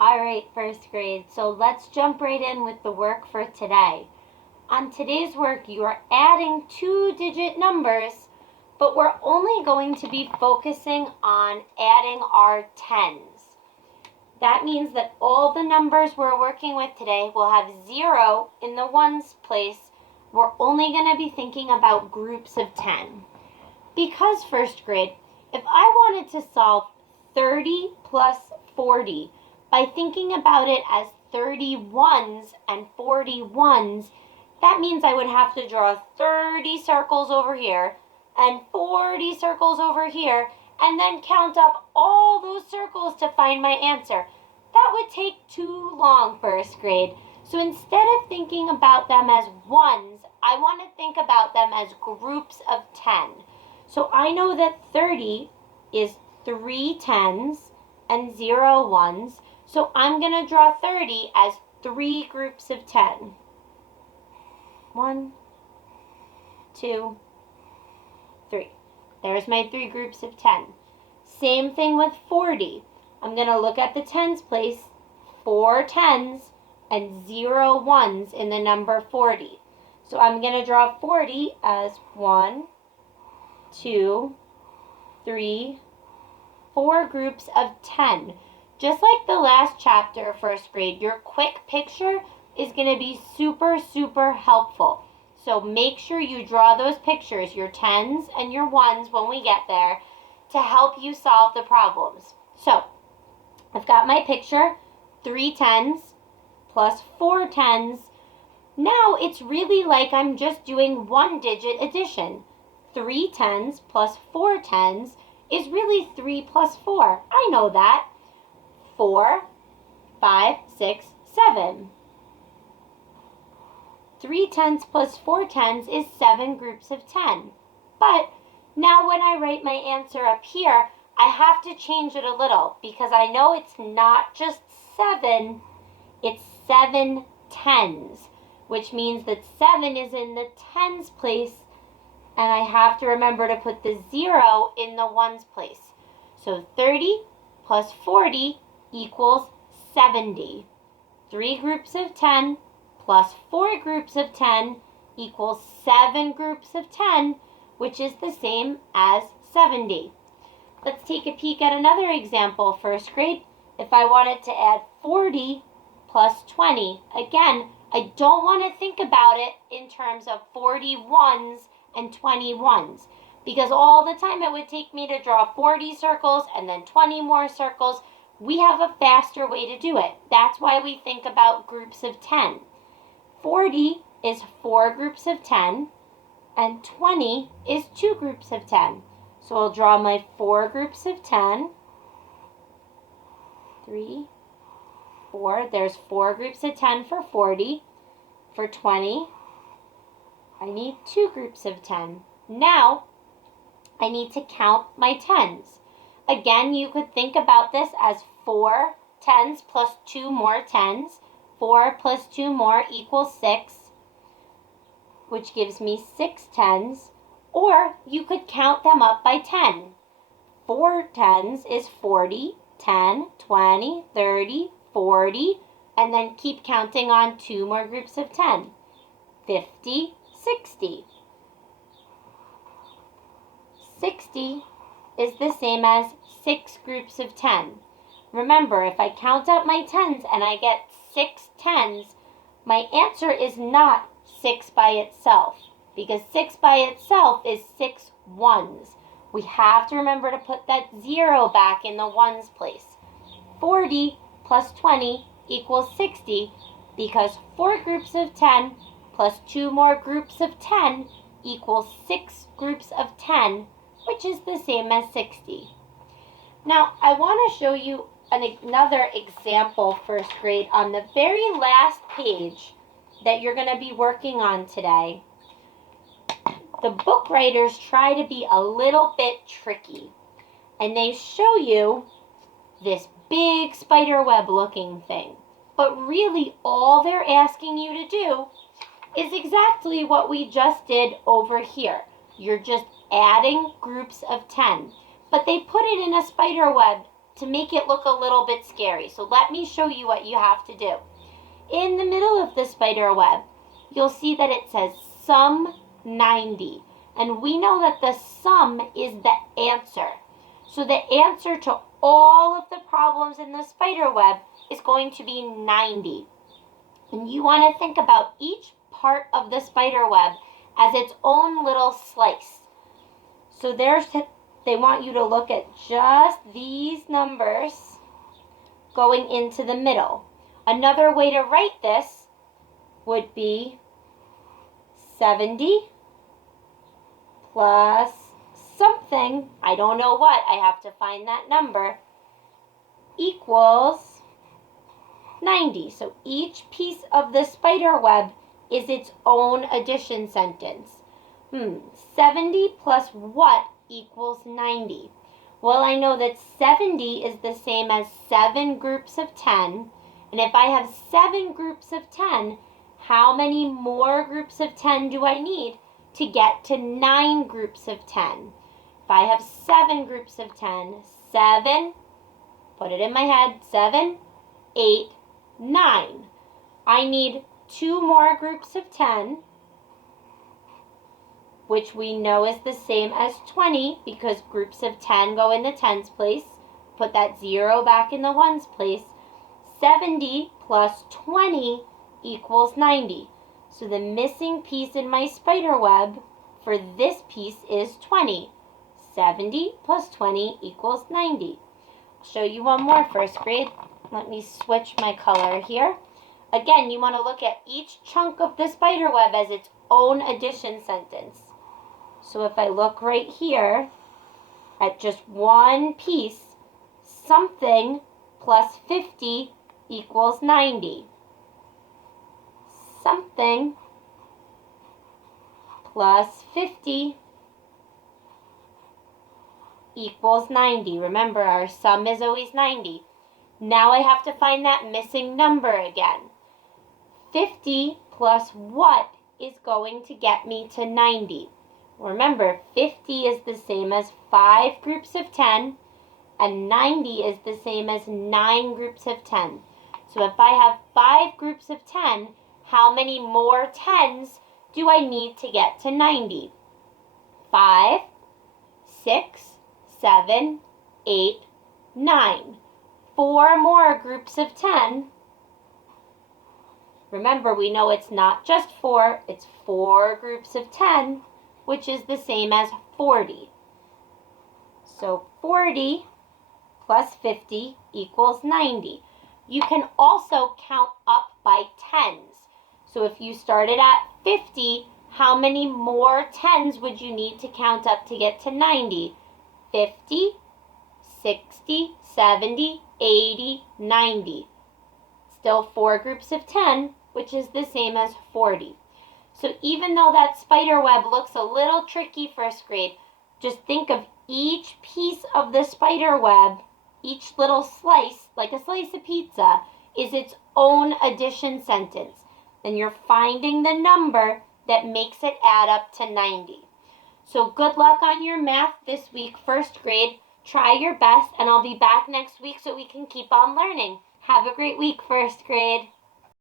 All right, first grade. So let's jump right in with the work for today. On today's work, you are adding two-digit numbers, but we're only going to be focusing on adding our tens. That means that all the numbers we're working with today will have 0 in the ones place. We're only going to be thinking about groups of 10. Because first grade, if I wanted to solve 30 plus 40 by thinking about it as 31s and 41s, that means I would have to draw 30 circles over here and 40 circles over here and then count up all those circles to find my answer. That would take too long, first grade. So instead of thinking about them as ones, I want to think about them as groups of 10. So I know that 30 is 3 tens and 0 ones. So I'm going to draw 30 as 3 groups of 10. 1, 2, 3. There's my 3 groups of 10. Same thing with 40. I'm going to look at the tens place, 4 tens and 0 ones in the number 40. So I'm going to draw 40 as 1, 2, 3, 4 groups of 10. Just like the last chapter, first grade, your quick picture is going to be super, super helpful. So make sure you draw those pictures, your tens and your ones when we get there, to help you solve the problems. So I've got my picture, 3 tens plus 4 tens. Now it's really like I'm just doing one-digit addition. 3 tens plus 4 tens is really 3 plus 4. I know that. 4, 5, 6, 7. 3 tens plus 4 tens is 7 groups of 10. But now when I write my answer up here, I have to change it a little because I know it's not just 7, it's 7 tens, which means that 7 is in the tens place, and I have to remember to put the 0 in the ones place. So 30 plus 40 equals 70. 3 groups of 10 plus 4 groups of 10 equals 7 groups of 10, which is the same as 70. Let's take a peek at another example, first grade. If I wanted to add 40 plus 20, again, I don't want to think about it in terms of 41s and 21s, because all the time it would take me to draw 40 circles and then 20 more circles. We have a faster way to do it. That's why we think about groups of 10. 40 is 4 groups of 10, and 20 is 2 groups of 10. So I'll draw my 4 groups of 10. 3, 4. There's 4 groups of 10 for 40. For 20, I need 2 groups of 10. Now, I need to count my tens. Again, you could think about this as 4 tens plus 2 more tens. 4 plus 2 more equals 6, which gives me 6 tens. Or you could count them up by 10. 4 tens is 40, 10, 20, 30, 40, and then keep counting on 2 more groups of 10. 50, 60. 60 is the same as 6 groups of 10. Remember, if I count up my tens and I get 6 tens, my answer is not 6 by itself, because 6 by itself is 6 ones. We have to remember to put that 0 back in the ones place. 40 plus 20 equals 60, because 4 groups of 10 plus 2 more groups of 10 equals 6 groups of 10, which is the same as 60. Now, I want to show you another example, first grade, on the very last page that you're going to be working on today. The book writers try to be a little bit tricky, and they show you this big spider web looking thing. But really, all they're asking you to do is exactly what we just did over here. You're just adding groups of 10. But they put it in a spider web to make it look a little bit scary. So let me show you what you have to do. In the middle of the spider web, you'll see that it says sum 90. And we know that the sum is the answer. So the answer to all of the problems in the spider web is going to be 90. And you want to think about each part of the spider web as its own little slice. So they want you to look at just these numbers going into the middle. Another way to write this would be 70 plus something, I don't know what, I have to find that number, equals 90. So each piece of the spider web is its own addition sentence. 70 plus what equals 90? Well, I know that 70 is the same as 7 groups of 10. And if I have 7 groups of 10, how many more groups of 10 do I need to get to 9 groups of 10? If I have 7 groups of 10, 7, put it in my head, 7, 8, 9. I need 2 more groups of 10, which we know is the same as 20 because groups of 10 go in the tens place. Put that 0 back in the ones place. 70 plus 20 equals 90. So the missing piece in my spider web for this piece is 20. 70 plus 20 equals 90. I'll show you one more, first grade. Let me switch my color here. Again, you want to look at each chunk of the spider web as its own addition sentence. So if I look right here at just one piece, something plus 50 equals 90. Something plus 50 equals 90. Remember, our sum is always 90. Now I have to find that missing number again. 50 plus what is going to get me to 90? Remember, 50 is the same as 5 groups of 10, and 90 is the same as 9 groups of 10. So if I have 5 groups of 10, how many more 10s do I need to get to 90? 5, 6, 7, 8, 9. 4 more groups of 10. Remember, we know it's not just 4, it's 4 groups of 10, which is the same as 40. So 40 plus 50 equals 90. You can also count up by tens. So if you started at 50, how many more tens would you need to count up to get to 90? 50, 60, 70, 80, 90. Still 4 groups of 10, which is the same as 40. So even though that spider web looks a little tricky first grade, just think of each piece of the spider web, each little slice, like a slice of pizza, is its own addition sentence. Then you're finding the number that makes it add up to 90. So good luck on your math this week, first grade. Try your best, and I'll be back next week so we can keep on learning. Have a great week, first grade.